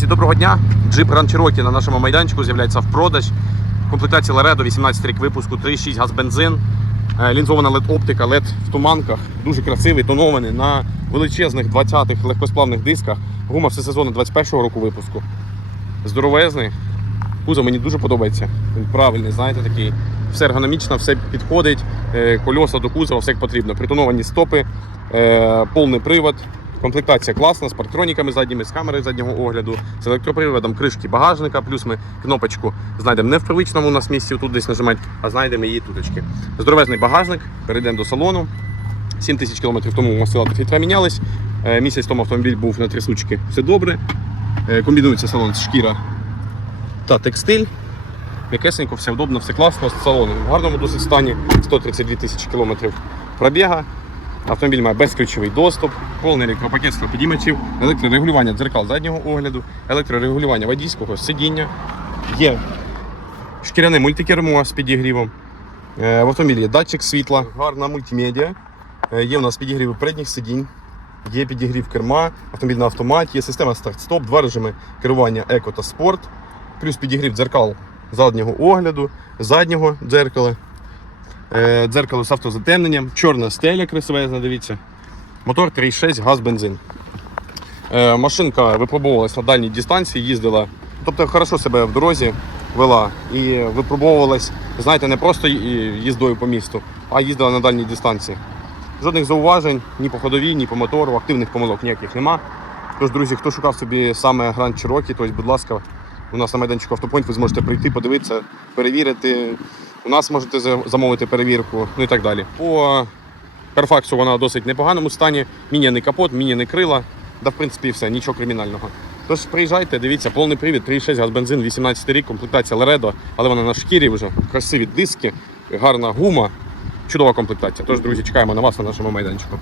Друзі, доброго дня. Джип Grand Cherokee на нашому майданчику з'являється в продаж. Комплектація Laredo, 18 рік випуску, 3,6 газ бензин. Е, Лінзована LED оптика, LED в туманках. Дуже красивий, тонований на величезних 20-х легкосплавних дисках. Гума всесезонна 21-го року випуску. Здоровезний. Кузов мені дуже подобається. Він правильний, знаєте, такий. Все ергономічно, все підходить, е, кольоса до кузова, все як потрібно. Притоновані стопи, е, повний привод. Комплектація класна, з парктроніками задніми, з камерою заднього огляду, з електроприводом кришки багажника, плюс ми кнопочку знайдемо не в привичному у нас місці, тут десь нажимати, а знайдемо її туточки. Здоровезний багажник, перейдемо до салону. 7 тисяч кілометрів тому мастила та фільтра мінялись. Е, Місяць тому автомобіль був на трясучки. Все добре. Е, Комбінується салон з шкіра та текстиль. М'якесенько, все удобно, все класно. Салон в гарному досить стані. 132 тисячі кілометрів пробіга. Автомобіль має безключовий доступ, повний електропакет склопідіймачів, електрорегулювання дзеркал заднього огляду, електрорегулювання водійського сидіння. Є шкіряне мультикермо з підігрівом. Е, В автомобілі є датчик світла, гарна мультимедіа. Е, Є у нас підігрів передніх сидінь, є підігрів керма, автомобіль на автоматі, є система старт-стоп, два режими керування еко та спорт, плюс підігрів дзеркал заднього огляду, заднього дзеркала. Е, Дзеркало з автозатемненням, чорна стеля красивезна, дивіться. Мотор 3.6, газ, бензин. Е, Машинка випробовувалась на дальній дистанції, їздила, тобто хорошо себе в дорозі вела і випробовувалась, знаєте, не просто їздою по місту, а їздила на дальній дистанції. Жодних зауважень ні по ходовій, ні по мотору, активних помилок ніяких нема. Тож, друзі, хто шукав собі саме Grand Cherokee, то, будь ласка, у нас на майданчику Автопойнт ви зможете прийти, подивитися, перевірити. У нас можете замовити перевірку, ну і так далі. По Карфаксу вона в досить непоганому стані. Міняний капот, міняний крила. Да, в принципі, все, нічого кримінального. Тож приїжджайте, дивіться, повний привід, 3,6 газ бензин, 18 рік, комплектація Laredo, але вона на шкірі вже, красиві диски, гарна гума, чудова комплектація. Тож, друзі, чекаємо на вас на нашому майданчику.